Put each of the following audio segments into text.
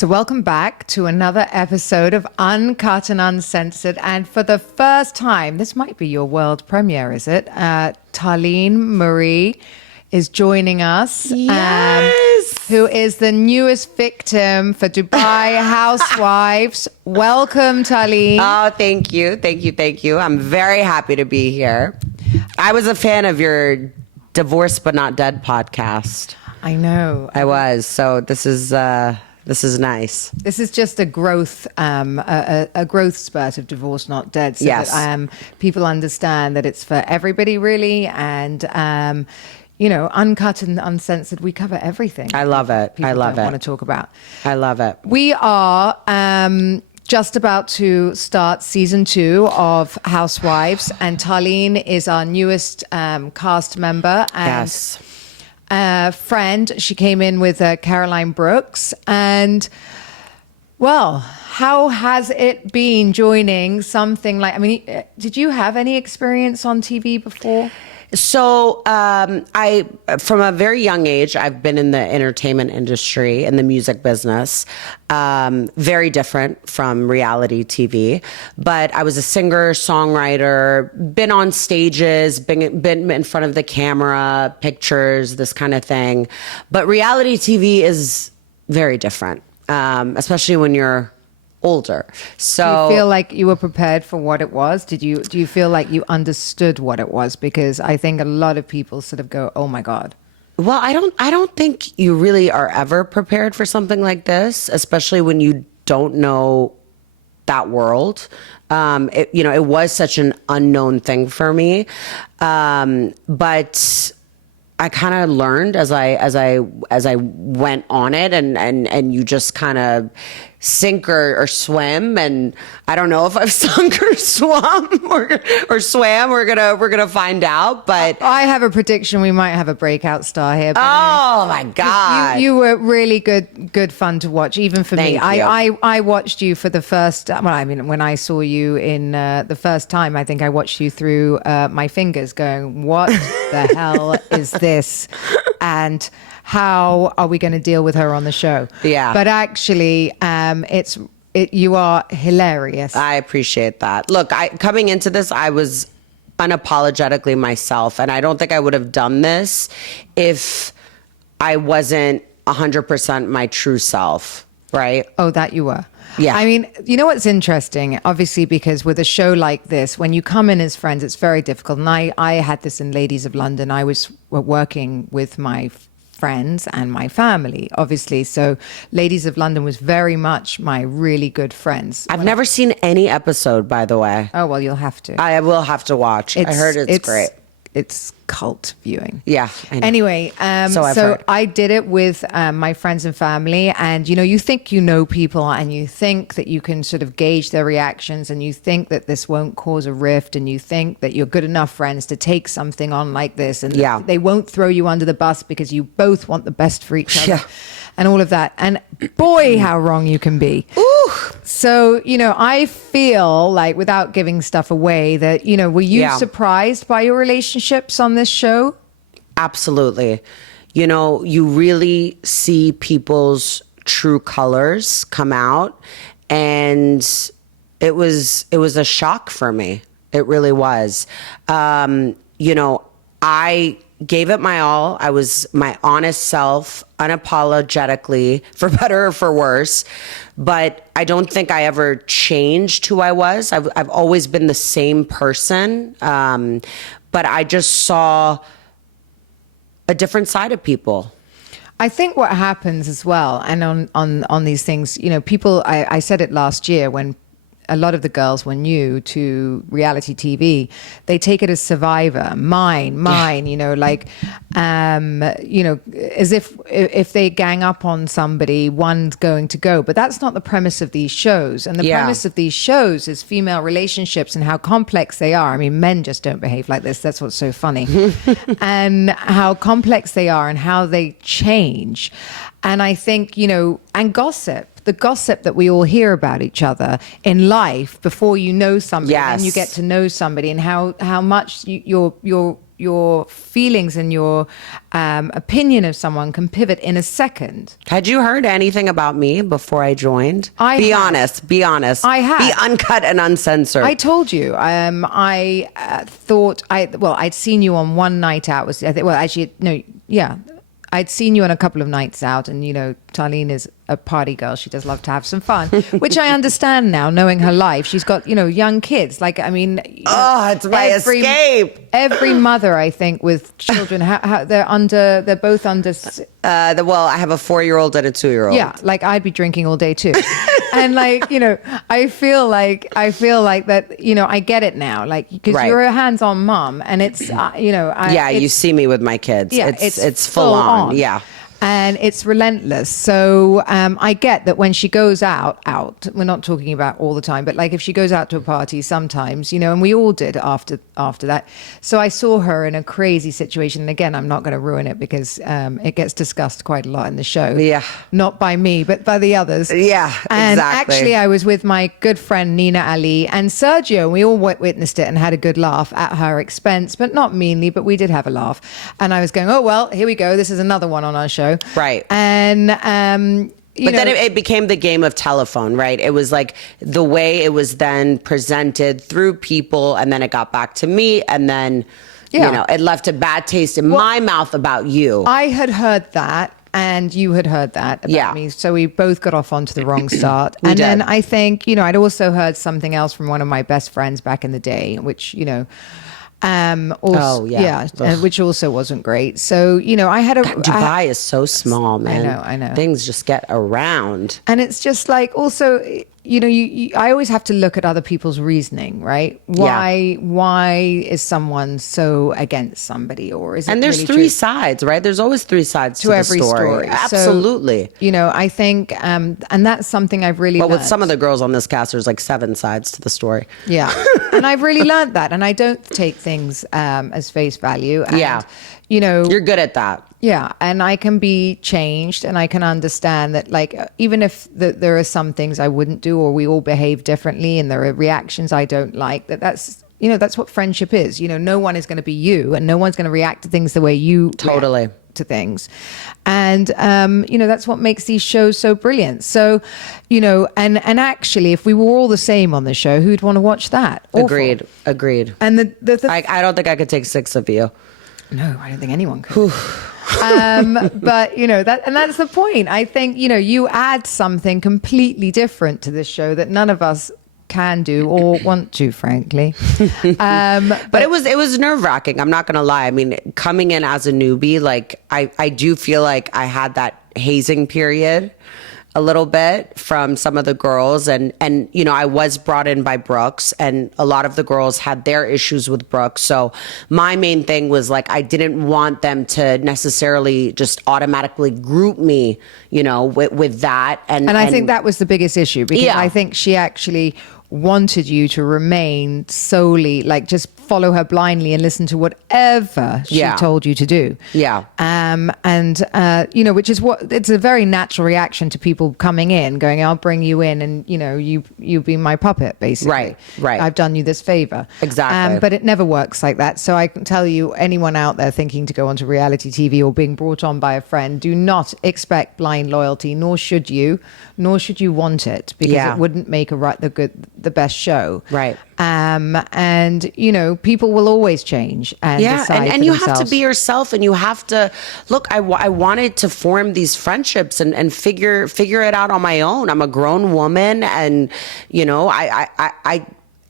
So welcome back to another episode of Uncut and Uncensored. And for the first time, this might be your world premiere, is it? Taleen Marie is joining us. Yes! Who is the newest victim for Dubai Housewives. Welcome, Taleen. Oh, thank you. Thank you. Thank you. I'm very happy to be here. I was a fan of your Divorced But Not Dead podcast. I know. I was. So this is nice. This is just a growth, a growth spurt of Divorce Not Dead. So yes. that people understand that it's for everybody, really, and Uncut and Uncensored. We cover everything. I love it. People I love don't it. want to talk about. I love it. We are just about to start season 2 of Housewives, and Taleen is our newest cast member. And yes. Friend. She came in with Caroline Brooks. And, well, how has it been joining something like, did you have any experience on TV before? So I, from a very young age, I've been in the entertainment industry, in the music business, very different from reality TV. But I was a singer, songwriter, been on stages, been in front of the camera, pictures, this kind of thing. But reality TV is very different, especially when you're older. So do you feel like you were prepared for what it was? Do you feel like you understood what it was? Because I think a lot of people sort of go, oh my God. Well, I don't think you really are ever prepared for something like this, especially when you don't know that world. It was such an unknown thing for me. But I kind of learned as I went on it, and you just kind of sink or swim, and I don't know if I've sunk or swum or swam. We're gonna find out. But I have a prediction. We might have a breakout star here. Oh my God! You were really good fun to watch, even for me. Thank you. I watched you for the first. When I saw you in the first time, I think I watched you through my fingers, going, "What the hell is this?" And how are we going to deal with her on the show? Yeah. But actually, you are hilarious. I appreciate that. Look, coming into this, I was unapologetically myself, and I don't think I would have done this if I wasn't 100% my true self, right? Oh, that you were. Yeah. I mean, you know what's interesting? Obviously, because with a show like this, when you come in as friends, it's very difficult. And I had this in Ladies of London. I was working with my friends and my family, obviously. So Ladies of London was very much my really good friends. I've never seen any episode, by the way. Oh, well, you'll have to. I will have to watch. I heard it's great. It's cult viewing. Yeah. I know. Anyway, so I did it with my friends and family, and you think you know people, and you think that you can sort of gauge their reactions, and you think that this won't cause a rift, and you think that you're good enough friends to take something on like this, and they won't throw you under the bus because you both want the best for each other. Yeah. And all of that. And boy, how wrong you can be. Ooh. So, I feel like, without giving stuff away, that, were you surprised by your relationships on this show? Absolutely. You really see people's true colors come out. And it was a shock for me. It really was. I gave it my all. I was my honest self, unapologetically, for better or for worse. But I don't think I ever changed who I was. I've always been the same person. But I just saw a different side of people. I think what happens as well, and on these things, people, I said it last year when a lot of the girls were new to reality TV, they take it as Survivor, mine, as if they gang up on somebody, one's going to go. But that's not the premise of these shows. And the premise of these shows is female relationships and how complex they are. I mean, men just don't behave like this. That's what's so funny. And how complex they are and how they change. And I think, and gossip. The gossip that we all hear about each other in life before you know somebody, and you get to know somebody, and how much your your feelings and your opinion of someone can pivot in a second. Had you heard anything about me before I joined? Be honest. I have. Be uncut and uncensored. I told you. I thought I'd seen you on one night out. I'd seen you on a couple of nights out, and Taleen is a party girl. She does love to have some fun, which I understand now, knowing her life. She's got, young kids. Like, I mean, it's my escape. Every mother, I think, with children, they're both under. I have a 4-year-old and a 2-year-old. Yeah, like I'd be drinking all day too, and like I feel like that. I get it now, like because you're a hands-on mom, and it's you see me with my kids. Yeah, it's full on. Yeah. And it's relentless. So I get that when she goes out, we're not talking about all the time, but like if she goes out to a party sometimes, and we all did after that. So I saw her in a crazy situation. And again, I'm not going to ruin it because it gets discussed quite a lot in the show. Yeah. Not by me, but by the others. Yeah, and exactly. Actually, I was with my good friend Nina Ali and Sergio. We all witnessed it and had a good laugh at her expense, but not meanly, but we did have a laugh. And I was going, oh, well, here we go. This is another one on our show. Right. And, then it became the game of telephone, right? It was like the way it was then presented through people, and then it got back to me, and then, it left a bad taste in my mouth about you. I had heard that. And you had heard that about me. So we both got off onto the wrong start. Then I think, I'd also heard something else from one of my best friends back in the day, which, which also wasn't great. So, I had Dubai is so small, man. I know. Things just get around. And it's just like, also, I always have to look at other people's reasoning, right? Why is someone so against somebody, or is it? And there's really three sides, right? There's always three sides to every the story. Absolutely. So, I think, and that's something I've really learned. With some of the girls on this cast, there's like 7 sides to the story. Yeah. And I've really learned that. And I don't take things as face value. And, you're good at that. Yeah, and I can be changed, and I can understand that, like, even if there are some things I wouldn't do, or we all behave differently, and there are reactions I don't like, that's what friendship is. No one is going to be you, and no one's going to react to things the way you react to things. And, that's what makes these shows so brilliant. So, and actually, if we were all the same on the show, who'd want to watch that? Awful. Agreed. And I don't think I could take 6 of you. No, I don't think anyone could. But that's the point. I think, you add something completely different to this show that none of us can do or want to, frankly. But it was nerve-wracking. I'm not going to lie. I mean, coming in as a newbie, like I do feel like I had that hazing period a little bit from some of the girls, and I was brought in by Brooks, and a lot of the girls had their issues with Brooks. So my main thing was like, I didn't want them to necessarily just automatically group me, with that. And I think that was the biggest issue, because I think she actually wanted you to remain solely, like, just follow her blindly and listen to whatever she told you to do. Yeah. Which is it's a very natural reaction to people coming in, going, I'll bring you in, and, you be my puppet, basically. Right. I've done you this favor. Exactly. But it never works like that. So I can tell you, anyone out there thinking to go onto reality TV or being brought on by a friend, do not expect blind loyalty, nor should you want it, because it wouldn't make the best show. Right. And people will always change and decide and for you themselves. have to be yourself, and you have to look. I wanted to form these friendships and figure it out on my own. I'm a grown woman, and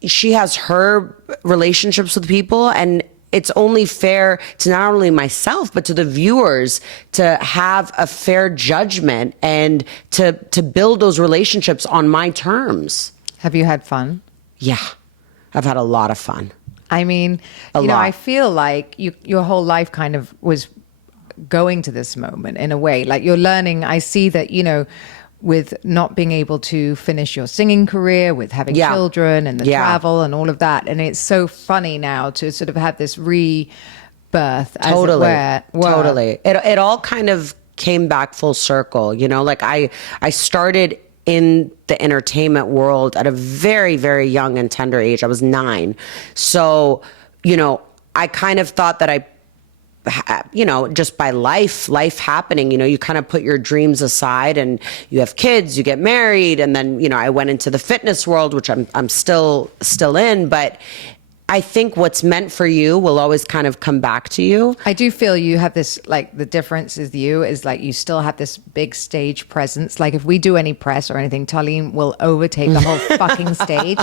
she has her relationships with people, and it's only fair to not only myself, but to the viewers to have a fair judgment and to build those relationships on my terms. Have you had fun? Yeah, I've had a lot of fun. I mean, I feel like your whole life kind of was going to this moment in a way. Like, you're learning. I see that, with not being able to finish your singing career, with having children and the travel and all of that. And it's so funny now to sort of have this rebirth, as it were. Totally. It all kind of came back full circle. Like I started in the entertainment world at a very, very young and tender age. I was 9. So, I kind of thought that just by life happening, you kind of put your dreams aside and you have kids, you get married. And then, I went into the fitness world, which I'm still in, but I think what's meant for you will always kind of come back to you. I do feel you have this, like, the difference is you still have this big stage presence. Like, if we do any press or anything, Taleem will overtake the whole fucking stage.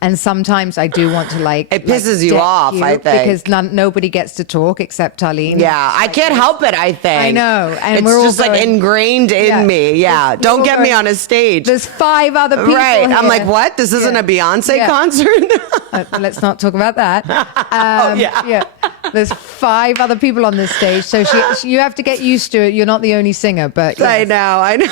And sometimes I do want to, like, it pisses you off, I think. Because nobody gets to talk except Taleem. Yeah, I can't help it, I think. I know. And it's we're just all like ingrained in me. Yeah. Don't get me on a stage. There's 5 other people. Right. Here. I'm like, what? This isn't a Beyonce concert? Let's not talk about that. Yeah. There's 5 other people on this stage, so you have to get used to it. You're not the only singer, but yes. I know.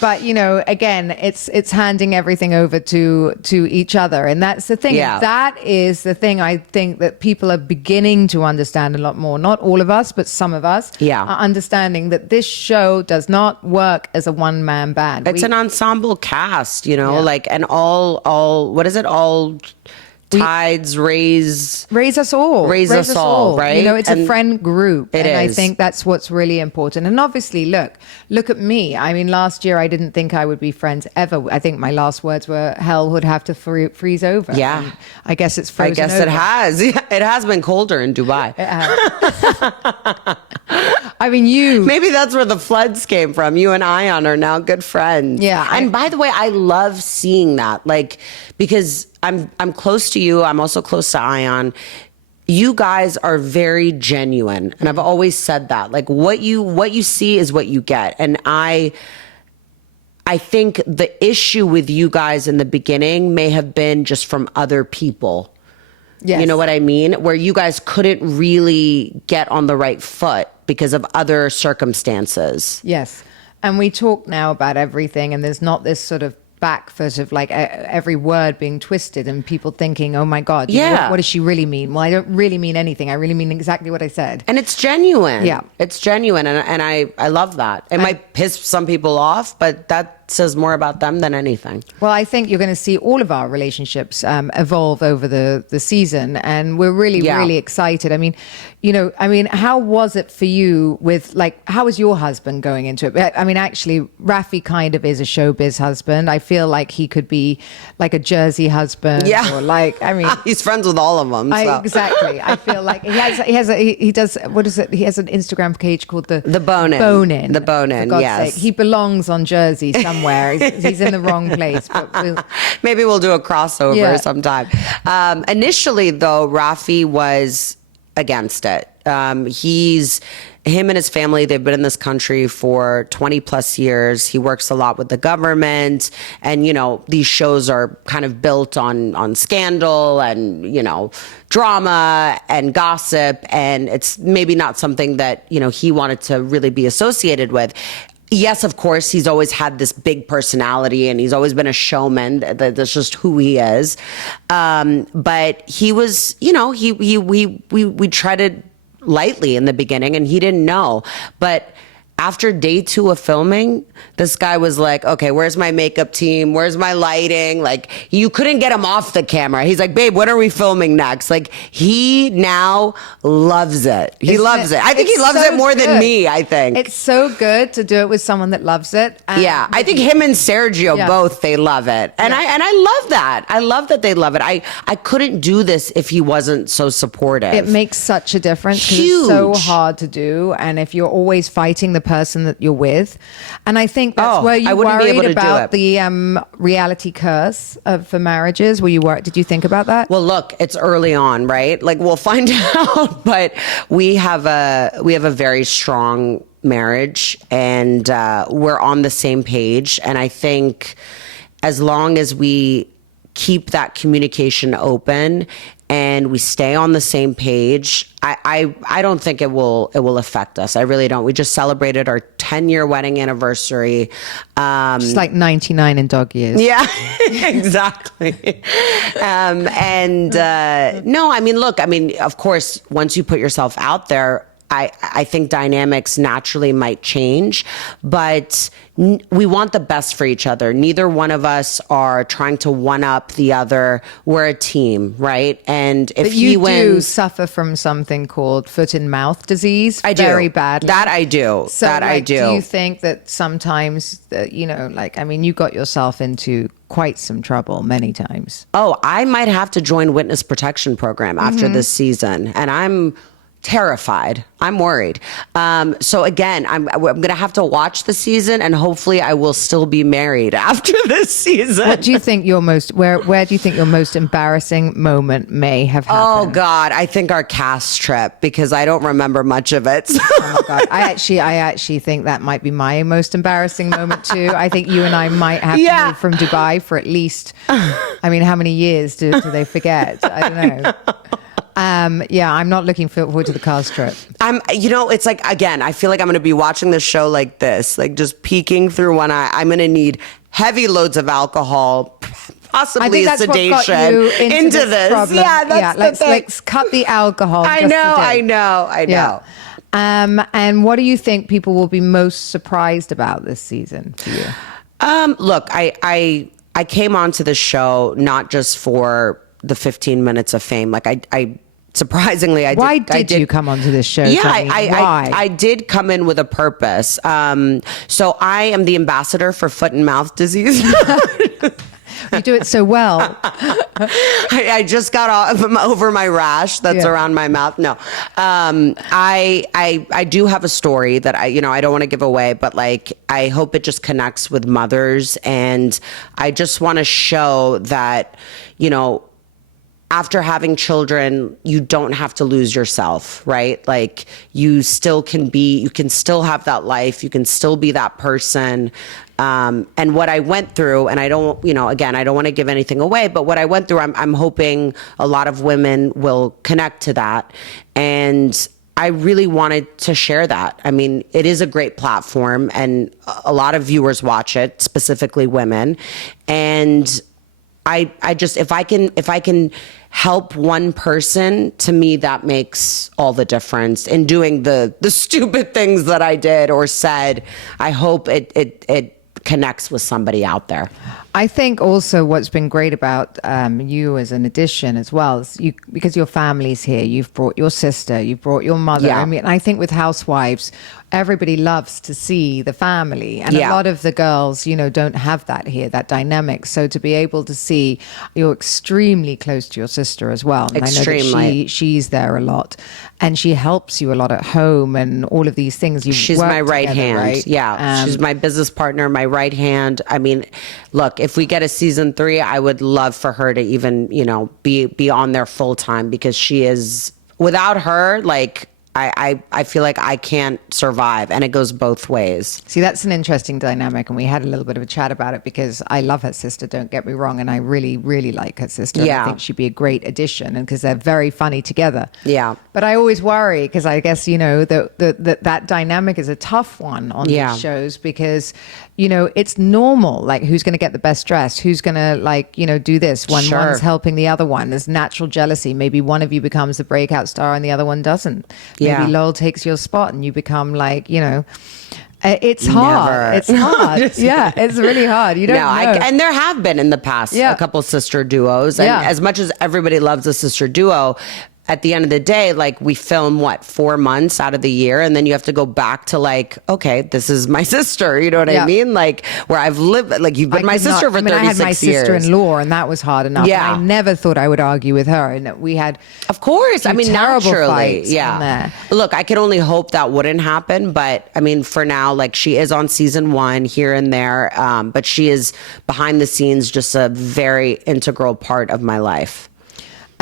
But again, it's handing everything over to each other, and that's the thing. Yeah. That is the thing. I think that people are beginning to understand a lot more. Not all of us, but some of us are understanding that this show does not work as a one-man band. It's an ensemble cast, like, and all what is it? All tides raise us all. Raise us all, right? It's a friend group. It is. I think that's what's really important. And obviously, look at me. I mean, last year I didn't think I would be friends ever. I think my last words were, hell would have to freeze over. Yeah. And I guess it's frozen I guess over. it has. It has been colder in Dubai. It has. I mean, maybe that's where the floods came from. You and Ion are now good friends. Yeah. And by the way, I love seeing that, like, because I'm close to you. I'm also close to Ion. You guys are very genuine, and I've always said that. Like, what you see is what you get. And I think the issue with you guys in the beginning may have been just from other people. Yes. You know what I mean? Where you guys couldn't really get on the right foot because of other circumstances. Yes. And we talk now about everything, and there's not this sort of back foot of like every word being twisted and people thinking, oh my God, what does she really mean? Well, I don't really mean anything. I really mean exactly what I said. And it's genuine. Yeah. It's genuine. And I love that. It might piss some people off, but that says more about them than anything. Well, I think you're going to see all of our relationships evolve over the season, and we're really excited. I mean, how was it for you with, like, how was your husband going into it? I mean, actually, Rafi kind of is a showbiz husband. I feel like he could be like a Jersey husband. Yeah. Or like, I mean, he's friends with all of them. So. Exactly. I feel like he does, what is it? He has an Instagram page called the Bone In. Bone-In. The Bone-In, for God's yes. sake. He belongs on Jersey somewhere. He's in the wrong place. But maybe we'll do a crossover sometime. Initially, though, Rafi was against it. Him and his family, they've been in this country for 20 plus years. He works a lot with the government, and these shows are kind of built on scandal and drama and gossip, and it's maybe not something that he wanted to really be associated with. Yes, of course, he's always had this big personality, and he's always been a showman. That's just who he is. But he was, we treaded lightly in the beginning, and he didn't know. But after day 2 of filming, this guy was like, okay, where's my makeup team? Where's my lighting? Like, you couldn't get him off the camera. He's like, babe, when are we filming next? Like, he now loves it. He loves it. I think he loves it more than me, I think. It's so good to do it with someone that loves it. Yeah, I think him and Sergio both, they love it. And I love that. I love that they love it. I couldn't do this if he wasn't so supportive. It makes such a difference. Huge. It's so hard to do. And if you're always fighting the person that you're with, and I think that's where you worried about the reality curse for marriages. Did you think about that? Well, look, it's early on, right? Like, we'll find out, but we have a very strong marriage, and we're on the same page. And I think as long as we keep that communication open and we stay on the same page, I don't think it will affect us. I really don't. We just celebrated our 10-year wedding anniversary. Just like 99 in dog years. Yeah, exactly. No, I mean, look, of course, once you put yourself out there, I think dynamics naturally might change, but we want the best for each other. Neither one of us are trying to one up the other. We're a team, right? And if he wins, you do suffer from something called foot and mouth disease. I do. Very badly. That I do. So, that I do. Do you think that sometimes, you know, like, I mean, you got yourself into quite some trouble many times. Oh, I might have to join witness protection program after this season, and I'm terrified. I'm worried. So again, I'm going to have to watch the season, and hopefully I will still be married after this season. What do you think where do you think your most embarrassing moment may have happened? Oh God, I think our cast trip, because I don't remember much of it. Oh my God. I actually think that might be my most embarrassing moment too. I think you and I might have to move from Dubai for at least, I mean, how many years do they forget? I don't know. I'm not looking forward to the cast trip. It's like, again, I feel like I'm going to be watching this show like this, like just peeking through one eye. I'm going to need heavy loads of alcohol, possibly sedation into this. Problem. Yeah, let's cut the alcohol. I know. Yeah. And what do you think people will be most surprised about this season for you? Look, I came onto the show not just for the 15 minutes of fame. Like I surprisingly, Why did you come onto this show? Yeah, I did come in with a purpose. So I am the ambassador for foot and mouth disease. You do it so well. I just got over my rash that's around my mouth. No, I do have a story that I don't want to give away, but like I hope it just connects with mothers, and I just want to show that after having children, you don't have to lose yourself, right? Like you can still have that life. You can still be that person. And what I went through, and I don't want to give anything away, but what I went through, I'm hoping a lot of women will connect to that. And I really wanted to share that. I mean, it is a great platform, and a lot of viewers watch it, specifically women. And I just, if I can help one person, to me, that makes all the difference in doing the stupid things that I did or said. I hope it connects with somebody out there. I think also what's been great about you as an addition as well is because your family's here. You've brought your sister, you've brought your mother. Yeah. I mean, I think with Housewives, everybody loves to see the family, and a lot of the girls, don't have that here, that dynamic. So to be able to see, you're extremely close to your sister as well. And extremely. I know that she's there a lot, and she helps you a lot at home and all of these things. She's my right hand. Right? Yeah, she's my business partner, my right hand. I mean, look, if we get a season 3, I would love for her to even, be on there full time, because she is, without her, like, I feel like I can't survive, and it goes both ways. See, that's an interesting dynamic, and we had a little bit of a chat about it, because I love her sister, don't get me wrong, and I really, really like her sister. Yeah. I think she'd be a great addition, and because they're very funny together. Yeah. But I always worry, because I guess, that dynamic is a tough one on these shows, because, it's normal, like who's going to get the best dress, who's going to do this when one's helping the other one. There's natural jealousy. Maybe one of you becomes the breakout star and the other one doesn't. Maybe Lowell takes your spot and you become it's hard. Never. It's hard. Yeah, it's really hard. You don't know. And there have been in the past a couple sister duos. And as much as everybody loves a sister duo, at the end of the day, like we film 4 months out of the year, and then you have to go back to okay, this is my sister. You know what I mean? Like where I've lived, like you've been my sister for 36 years. I had my sister-in-law, and that was hard enough. Yeah, and I never thought I would argue with her, and we had, of course, I mean, terrible naturally, fights in there. Look, I can only hope that wouldn't happen, but I mean, for now, like she is on season 1 here and there, but she is behind the scenes, just a very integral part of my life.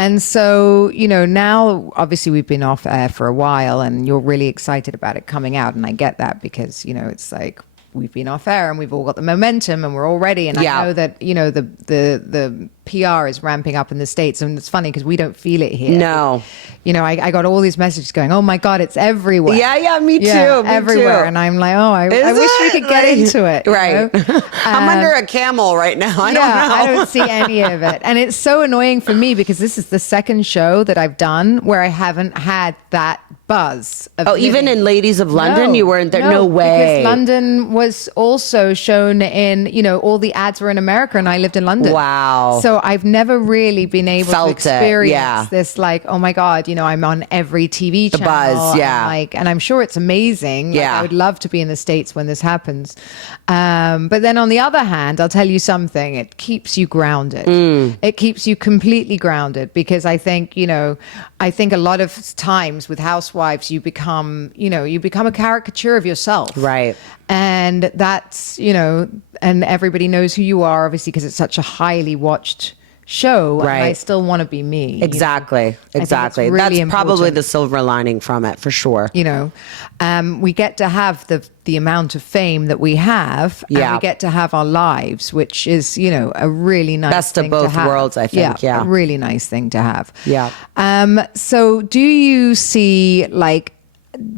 And so, now obviously we've been off air for a while, and you're really excited about it coming out. And I get that, because, it's like we've been off air and we've all got the momentum and we're all ready. And I know that, the PR is ramping up in the States. And it's funny because we don't feel it here. No. You know, I got all these messages going, oh my God, it's everywhere. Yeah, me too. Me everywhere. too. And I'm like, oh, I wish we could get into it. Right. I'm under a camel right now. I don't know. I don't see any of it. And it's so annoying for me because this is the second show that I've done where I haven't had that buzz. Even in Ladies of London, you weren't there? No way. Because London was also shown in, you know, all the ads were in America and I lived in London. Wow. So I've never really been able to experience it, this, like, oh my God, you know, I'm on every TV channel. The buzz, yeah. And I'm sure it's amazing. Yeah. Like, I would love to be in the States when this happens. But then on the other hand, I'll tell you something, it keeps you grounded. It keeps you completely grounded because I think, you know, I think a lot of times with housewives, you become a caricature of yourself. Right. And that's, you know, and everybody knows who you are, obviously, because it's such a highly watched show. Right. And I still want to be me. Exactly. Exactly. Really that's probably the silver lining from it, for sure. You know, we get to have the amount of fame that we have, and we get to have our lives, which is, you know, a really nice best thing of both to have. worlds, I think. Yeah. A really nice thing to have. Yeah. So do you see, like,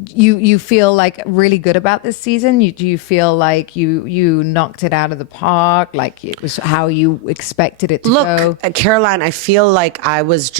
you feel like really good about this season? Do you feel like you knocked it out of the park? Like it was how you expected it to go? Look, Caroline, I feel like I was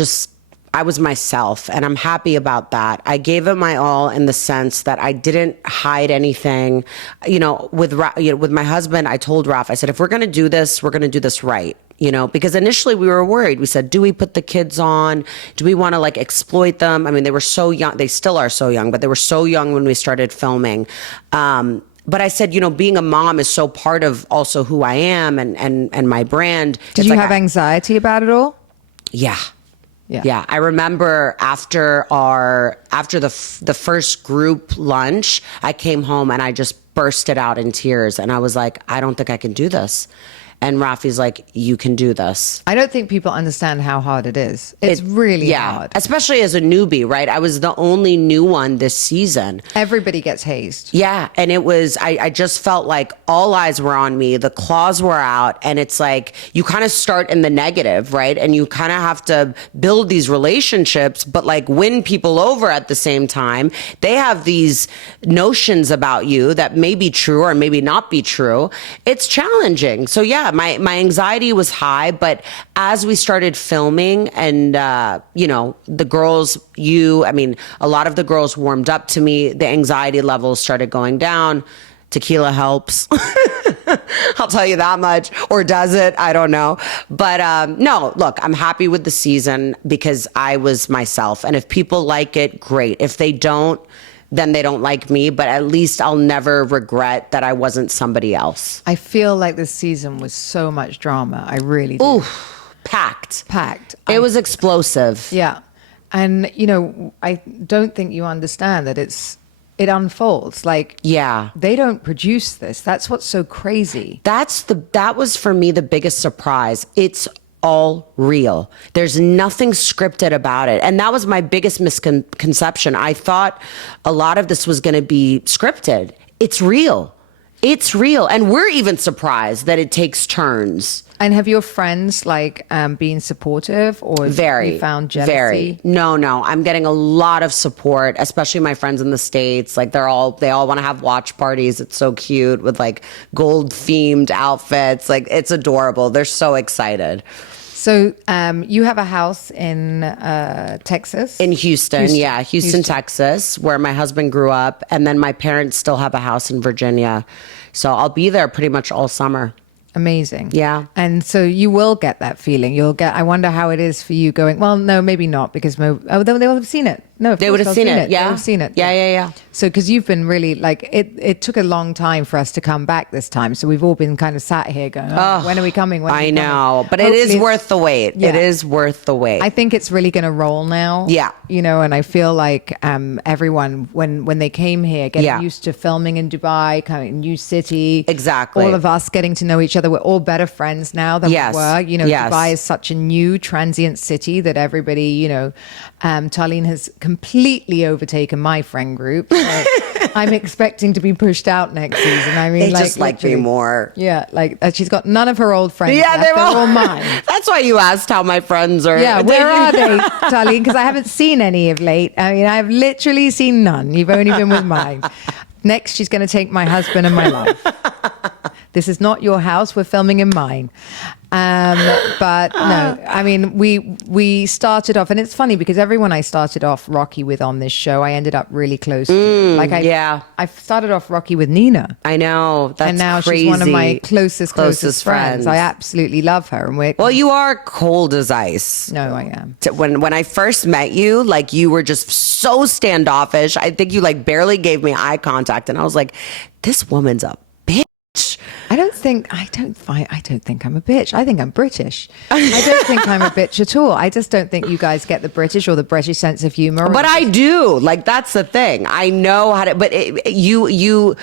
myself, and I'm happy about that. I gave it my all in the sense that I didn't hide anything. You know, with my husband, I told Ralph, I said, if we're going to do this, we're going to do this right. You know, because initially we were worried. We said, do we put the kids on? Do we want to like exploit them? I mean, they were so young. They still are so young, but they were so young when we started filming. But I said, you know, being a mom is so part of also who I am and my brand. Did you have anxiety about it all? Yeah. Yeah, I remember after the first group lunch, I came home and I just bursted out in tears, and I was like, I don't think I can do this. And Rafi's like, you can do this. I don't think people understand how hard it is. It's really hard. Especially as a newbie, right? I was the only new one this season. Everybody gets hazed. Yeah. And it was, I just felt like all eyes were on me. The claws were out. And it's like, you kind of start in the negative, right? And you kind of have to build these relationships, but like win people over at the same time. They have these notions about you that may be true or maybe not be true. It's challenging. So yeah, my anxiety was high, but as we started filming and, you know, the girls, a lot of the girls warmed up to me. The anxiety levels started going down. Tequila helps. I'll tell you that much. Or does it? I don't know. But no, look, I'm happy with the season because I was myself. And if people like it, great. If they don't, then they don't like me, but at least I'll never regret that I wasn't somebody else. I feel like this season was so much drama. I really do. Ooh, packed. It was explosive. Yeah. And, you know, I don't think you understand that it unfolds. Like, they don't produce this. That's what's so crazy. That was for me the biggest surprise. It's all real. There's nothing scripted about it. And that was my biggest misconception. I thought a lot of this was going to be scripted. It's real. It's real. And we're even surprised that it takes turns. And have your friends been supportive or very you found jealousy? Very. No. I'm getting a lot of support, especially my friends in the States. Like they all want to have watch parties. It's so cute with like gold themed outfits. Like it's adorable. They're so excited. So you have a house in Texas? In Houston, Houston, Texas, where my husband grew up. And then my parents still have a house in Virginia. So I'll be there pretty much all summer. Amazing. Yeah. And so you will get that feeling. I wonder how it is for you going, well, no, maybe not, because they will have seen it. No, they would have seen it. Yeah. They would have seen it. Yeah. So, because you've been really it took a long time for us to come back this time. So we've all been kind of sat here going, when are we coming? I know, but it is worth the wait. Yeah. It is worth the wait. I think it's really going to roll now. Yeah. You know, and I feel like everyone, when they came here, getting used to filming in Dubai, kind of new city. Exactly. All of us getting to know each other. We're all better friends now than we were. You know, Dubai is such a new transient city that everybody, you know, Taleen has completely overtaken my friend group. So I'm expecting to be pushed out next season. I mean, they just like me more. Yeah, like she's got none of her old friends. Yeah, left. They're all mine. That's why you asked how my friends are. Yeah, where are they, Taleen? Because I haven't seen any of late. I mean, I've literally seen none. You've only been with mine. Next, she's going to take my husband and my life. This is not your house. We're filming in mine. But no, I mean, we started off, and it's funny because everyone I started off Rocky with on this show, I ended up really close to. Like I started off Rocky with Nina. I know. That's and now crazy. she's one of my closest friends. I absolutely love her. And well, you are cold as ice. No, I am. When I first met you, like you were just so standoffish. I think you like barely gave me eye contact, and I was like, this woman's a bitch. I don't think I'm a bitch. I think I'm British. I don't think I'm a bitch at all. I just don't think you guys get the British or the British sense of humor. But I do. Like, that's the thing. I know how to, but you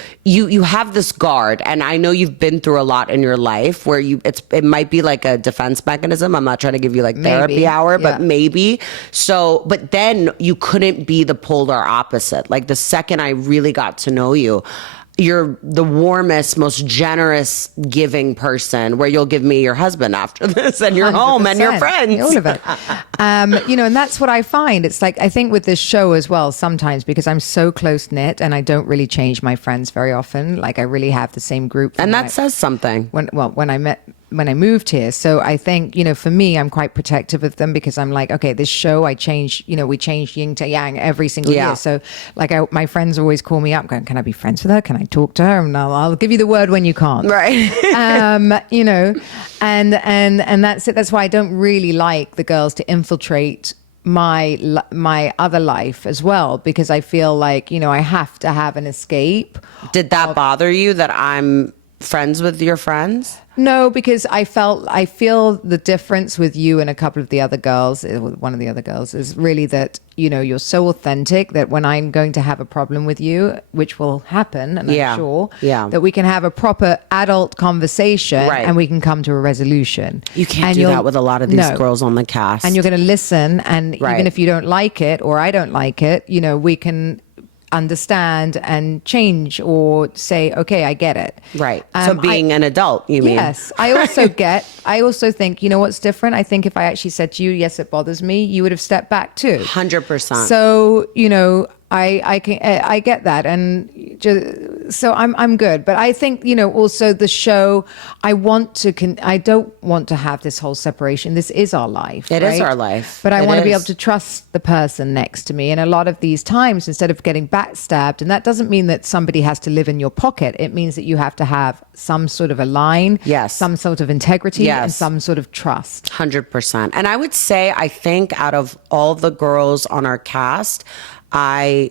have this guard, and I know you've been through a lot in your life where it might be like a defense mechanism. I'm not trying to give you like therapy hour, but maybe. So, but then you couldn't be the polar opposite. Like the second I really got to know you, you're the warmest, most generous, giving person where you'll give me your husband after this and your 100%. Home and your friends. All of it. And that's what I find. It's like, I think with this show as well, sometimes because I'm so close knit and I don't really change my friends very often. Like I really have the same group. And that says something. When I moved here. So I think, for me, I'm quite protective of them because I'm like, okay, this show, we change yin to yang every single year. So like my friends always call me up going, can I be friends with her? Can I talk to her? And I'll give you the word when you can't. Right. And that's it. That's why I don't really like the girls to infiltrate my other life as well, because I feel like, I have to have an escape. Did that bother you that I'm friends with your friends? No, because I feel the difference with you and a couple of the other girls, one of the other girls, is really that, you're so authentic that when I'm going to have a problem with you, which will happen, and I'm sure, that we can have a proper adult conversation and we can come to a resolution. You can't do that with a lot of these girls on the cast. And you're going to listen, and even if you don't like it or I don't like it, we can understand and change or say, okay, I get it. Right. So being an adult, you mean? Yes. I also think, what's different? I think if I actually said to you, yes, it bothers me, you would have stepped back too. 100%. So, I get that. And so I'm good. But I think, also the show, I don't want to have this whole separation. This is our life. It is our life. But I want to be able to trust the person next to me. And a lot of these times, instead of getting backstabbed, and that doesn't mean that somebody has to live in your pocket. It means that you have to have some sort of a line, some sort of integrity, and some sort of trust. 100%. And I would say, I think out of all the girls on our cast, I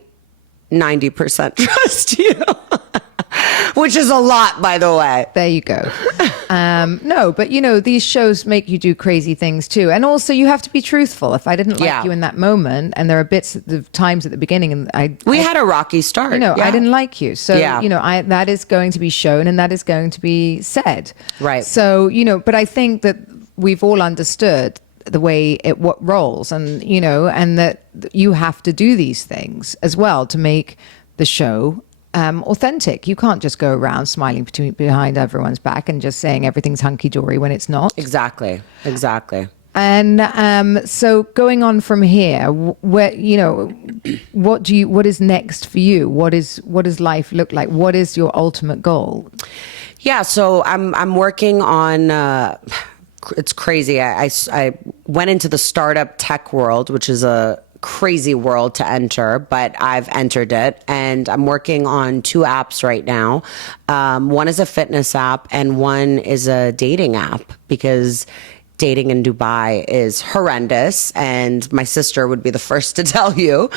90% trust you, which is a lot, by the way. There you go. No, but these shows make you do crazy things too. And also you have to be truthful. If I didn't like you in that moment, and there are bits of times at the beginning, and we had a rocky start. I didn't like you. So, that is going to be shown and that is going to be said. Right. So, but I think that we've all understood the way what rolls, and and that you have to do these things as well to make the show authentic. You can't just go around smiling behind everyone's back and just saying everything's hunky-dory when it's not. Exactly. And so going on from here, where what is next for you? What does life look like? What is your ultimate goal? Yeah, so I'm working on it's crazy. I went into the startup tech world, which is a crazy world to enter, but I've entered it, and I'm working on 2 apps right now. One is a fitness app and one is a dating app, because dating in Dubai is horrendous, and my sister would be the first to tell you.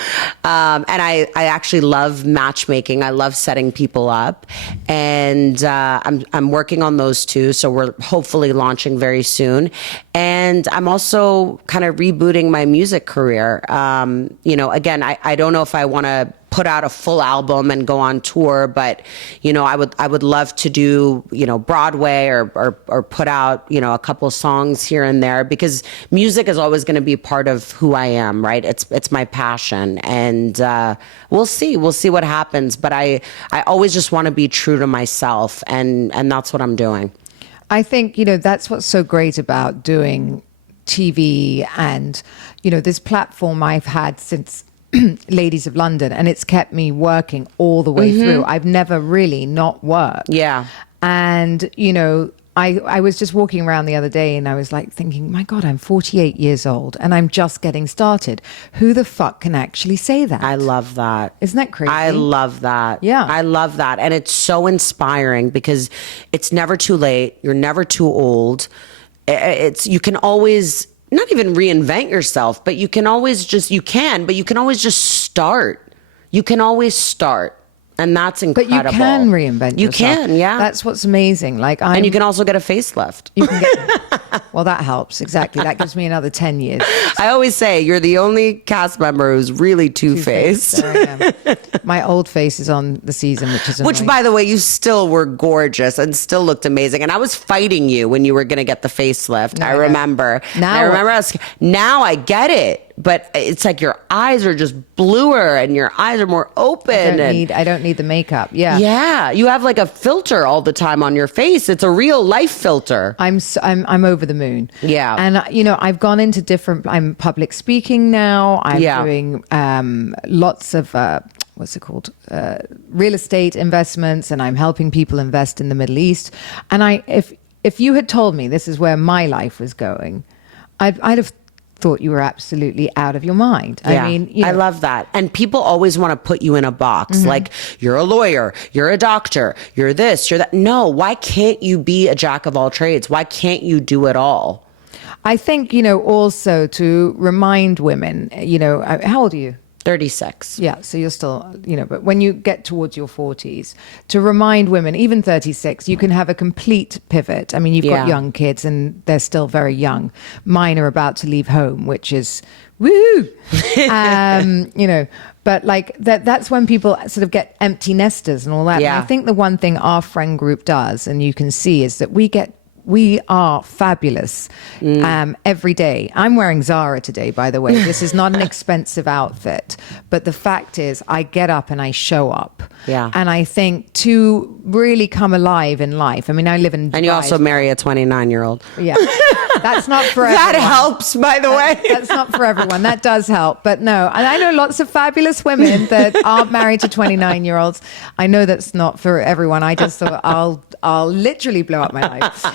And I actually love matchmaking. I love setting people up, and I'm working on those 2. So we're hopefully launching very soon. And I'm also kind of rebooting my music career. Again, I don't know if I want to put out a full album and go on tour, but I would love to do Broadway or put out a couple of songs here and there, because music is always going to be part of who I am, right? It's my passion, and we'll see what happens, but I always just want to be true to myself, and that's what I'm doing. I think that's what's so great about doing TV and this platform I've had since Ladies of London, and it's kept me working all the way through. I've never really not worked. Yeah. And, I was just walking around the other day and I was like thinking, my God, I'm 48 years old and I'm just getting started. Who the fuck can actually say that? I love that. Isn't that crazy? I love that. Yeah. I love that. And it's so inspiring because it's never too late. You're never too old. You can always not even reinvent yourself, but you can always just start. You can always start. And that's incredible. But you can reinvent yourself. You can, yeah. That's what's amazing. And you can also get a facelift. You can get, well, that helps. Exactly. That gives me another 10 years. I always say you're the only cast member who's really two-faced. There I am. My old face is on the season, which is annoying. Which, by the way, you still were gorgeous and still looked amazing. And I was fighting you when you were going to get the facelift. No, I remember. Now I get it. But it's like your eyes are just bluer and your eyes are more open. I don't need the makeup. Yeah. Yeah. You have like a filter all the time on your face. It's a real life filter. I'm over the moon. Yeah. And I've gone into I'm public speaking now. I'm doing lots of what's it called? Real estate investments, and I'm helping people invest in the Middle East. And if you had told me this is where my life was going, I'd have thought you were absolutely out of your mind. Yeah, I mean, I love that. And people always want to put you in a box. Like, you're a lawyer, you're a doctor, you're this, you're that. No, why can't you be a jack of all trades? Why can't you do it all? I think, also to remind women, how old are you? 36. Yeah, so you're still, but when you get towards your 40s, to remind women, even 36, you can have a complete pivot. I mean, you've got young kids and they're still very young. Mine are about to leave home, which is woo. But like that's when people sort of get empty nesters and all that. Yeah. And I think the one thing our friend group does, and you can see, is that we are fabulous every day. I'm wearing Zara today, by the way. This is not an expensive outfit. But the fact is, I get up and I show up. Yeah. And I think to really come alive in life. I mean, I live in Dubai. And you also marry a 29-year-old. Yeah. That's not for everyone. That helps, by the way. That's not for everyone. That does help. But no, and I know lots of fabulous women that aren't married to 29-year-olds. I know that's not for everyone. I just thought I'll literally blow up my life.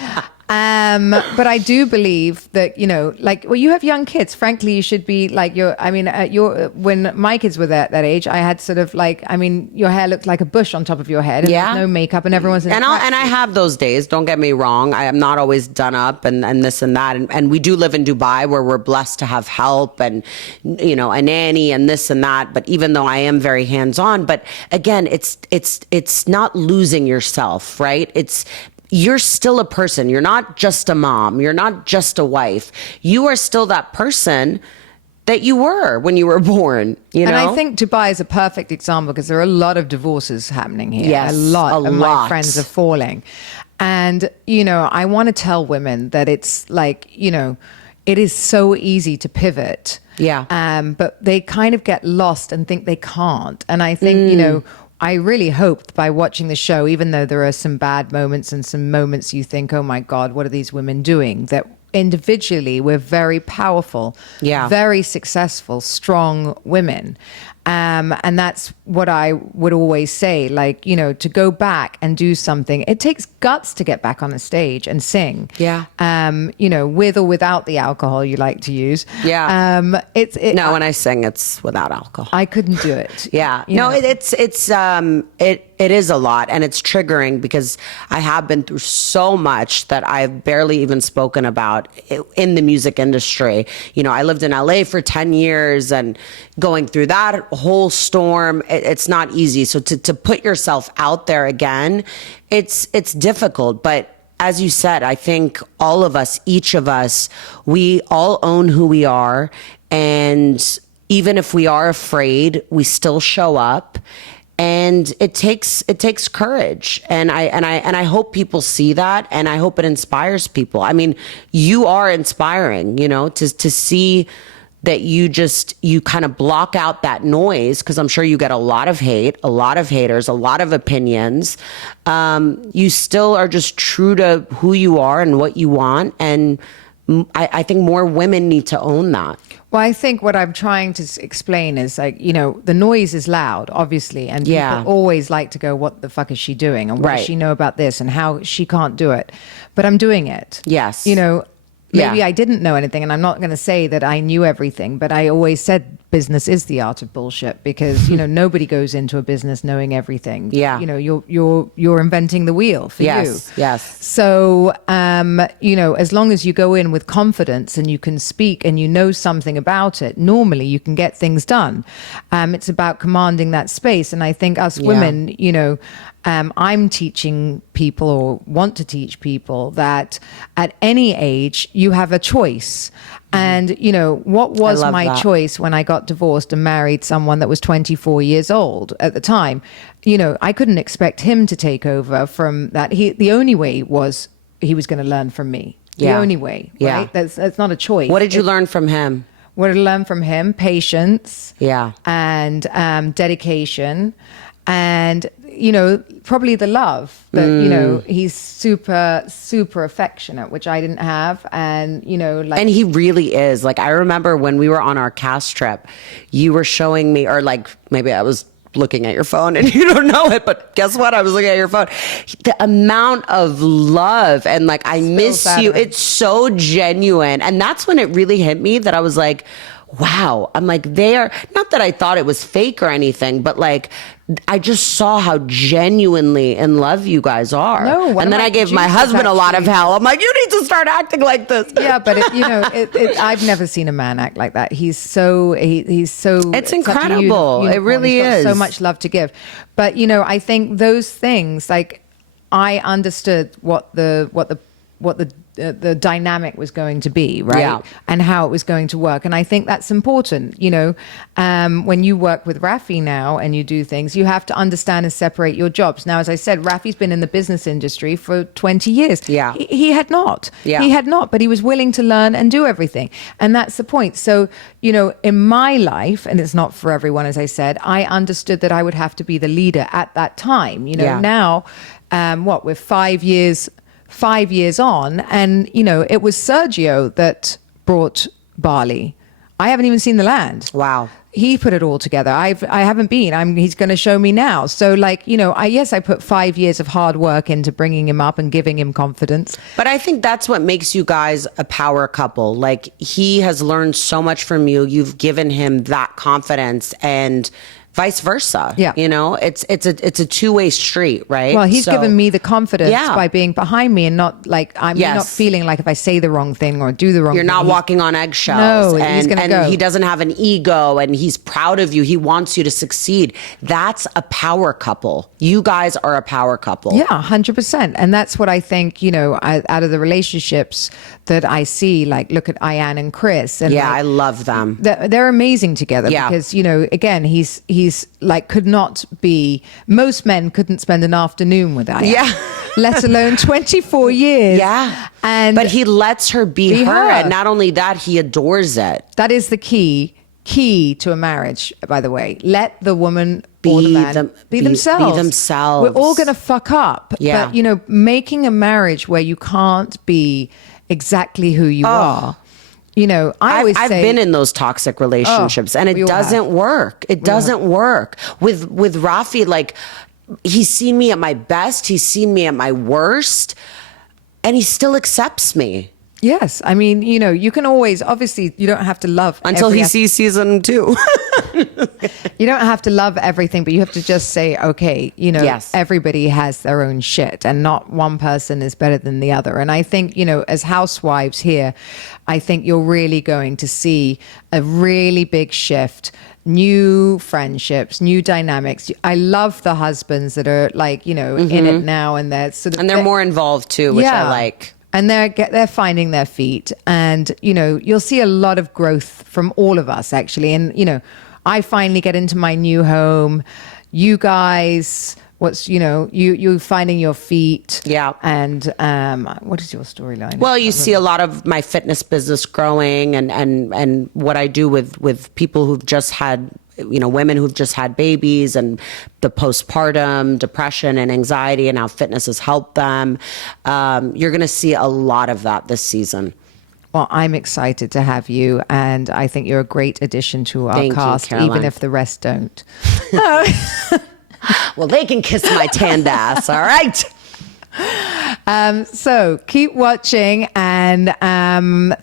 But I do believe that, you have young kids. Frankly, you should be like when my kids were that age, I had sort of your hair looked like a bush on top of your head. And there's no makeup and everyone's and I have those days. Don't get me wrong. I am not always done up and this and that. And we do live in Dubai where we're blessed to have help and, a nanny and this and that. But even though I am very hands-on, but again, it's not losing yourself, right? You're still a person. You're not just a mom. You're not just a wife. You are still that person that you were when you were born, And I think Dubai is a perfect example because there are a lot of divorces happening here. Yes, a lot of my friends are falling. And, I want to tell women that it's like, it is so easy to pivot. Yeah. But they kind of get lost and think they can't. And I think, I really hoped by watching the show, even though there are some bad moments and some moments you think, oh my God, what are these women doing? That individually we're very powerful, very successful, strong women. And that's what I would always say, to go back and do something. It takes guts to get back on a stage and sing. Yeah. With or without the alcohol you like to use. Yeah. When I sing, it's without alcohol. I couldn't do it. Yeah. It is a lot, and it's triggering because I have been through so much that I've barely even spoken about in the music industry. I lived in LA for 10 years and going through that whole storm, it's not easy. So to put yourself out there again, it's difficult. But as you said, I think all of us, each of us, we all own who we are. And even if we are afraid, we still show up. And it takes courage, and I hope people see that, and I hope it inspires people. I mean, you are inspiring, you know, to see that you kind of block out that noise, because I'm sure you get a lot of hate, a lot of haters, a lot of opinions. You still are just true to who you are and what you want, and I think more women need to own that. Well, I think what I'm trying to explain is, like, you know, the noise is loud, obviously, and people always like to go, what the fuck is she doing? And what does she know about this? And how she can't do it. But I'm doing it. Yes. You know, maybe I didn't know anything, and I'm not going to say that I knew everything, but I always said business is the art of bullshit, because, you know, nobody goes into a business knowing everything. Yeah. You know, you're inventing the wheel for you. Yes. So, you know, as long as you go in with confidence and you can speak and you know something about it, normally you can get things done. It's about commanding that space. And I think us women, you know, I'm teaching people, or want to teach people, that at any age you have a choice. And, you know, what was my choice when I got divorced and married someone that was 24 years old at the time? You know, I couldn't expect him to take over from that. The only way was he was going to learn from me. The only way, right? That's not a choice. What did you learn from him? What did I learn from him? Patience. Yeah. And dedication. And, you know, probably the love that, you know, he's super, super affectionate, which I didn't have. And, you know, like. And he really is. Like, I remember when we were on our cast trip, you were showing me, or like maybe I was looking at your phone and you don't know it, but guess what? I was looking at your phone. The amount of love and like, I miss you. It's so genuine. And that's when it really hit me that I was like, wow. I'm like, not that I thought it was fake or anything, but like, I just saw how genuinely in love you guys are. No, and then I gave my husband a lot of hell. I'm like, you need to start acting like this. Yeah, but I've never seen a man act like that. He's so. It's incredible. It really is. So much love to give. But, you know, I think those things, like, I understood what the dynamic was going to be, right? Yeah. And how it was going to work. And I think that's important. You know, when you work with Rafi now and you do things, you have to understand and separate your jobs. Now, as I said, Rafi's been in the business industry for 20 years. Yeah. He had not. Yeah. He had not, but he was willing to learn and do everything. And that's the point. So, you know, in my life, and it's not for everyone, as I said, I understood that I would have to be the leader at that time. You know, now, we're 5 years on, and, you know, it was Sergio that brought Bali. I haven't even seen the land. Wow. He put it all together. I haven't been. He's going to show me now. So, like, you know, I put 5 years of hard work into bringing him up and giving him confidence. But I think that's what makes you guys a power couple. Like, he has learned so much from you. You've given him that confidence, and vice versa. Yeah. You know, it's a two-way street, right? Well, he's given me the confidence Yeah. by being behind me, and not like I'm not feeling like if I say the wrong thing or do the wrong thing. You're not walking on eggshells. No, he's gonna go. He doesn't have an ego, and he's proud of you. He wants you to succeed. That's a power couple. You guys are a power couple. Yeah, 100%. And that's what I think, you know, out of the relationships that I see, like, look at Ayan and Chris. And yeah, like, I love them. They're amazing together because, you know, again, he's like, could not be, most men couldn't spend an afternoon with Ayan. Yeah. Let alone 24 years. Yeah. But he lets her be her. And not only that, he adores it. That is the key to a marriage, by the way. Let the woman or the man be themselves. Be themselves. We're all going to fuck up. Yeah. But, you know, making a marriage where you can't be exactly who you are. You know, I've been in those toxic relationships, and it doesn't work. It doesn't work. With Rafi, like, he's seen me at my best. He's seen me at my worst, and he still accepts me. Yes. I mean, you know, you can always, obviously, you don't have to love until he sees season 2. You don't have to love everything, but you have to just say, okay, you know, everybody has their own shit, and not one person is better than the other. And I think, you know, as housewives here, I think you're really going to see a really big shift, new friendships, new dynamics. I love the husbands that are, like, you know, in it now, and they're sort of, and they're more involved too, which I like. and they're finding their feet, and you'll see a lot of growth from all of us actually. And I finally get into my new home. You guys, you finding your feet. Yeah. And what is your storyline? Well, you see a lot of my fitness business growing, and what I do with people who've just had, women who've just had babies, and the postpartum depression and anxiety, and how fitness has helped them. You're going to see a lot of that this season. Well, I'm excited to have you, and I think you're a great addition to our cast, even if the rest don't. Well, they can kiss my tanned ass, all right? So keep watching, and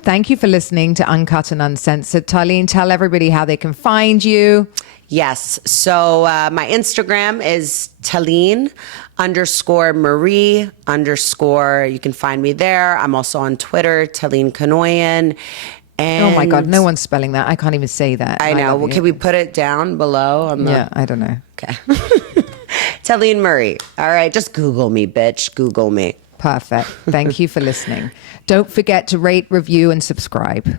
thank you for listening to Uncut and Uncensored. Taleen, tell everybody how they can find you. Yes. So my Instagram is Taleen_Marie_. You can find me there. I'm also on Twitter, Taleen Kanoyan. And oh my God, no one's spelling that. I can't even say that. I know. Well, can we put it down below? Yeah, I don't know. Okay. Taleen Marie. All right. Just Google me, bitch. Google me. Perfect. Thank you for listening. Don't forget to rate, review, and subscribe.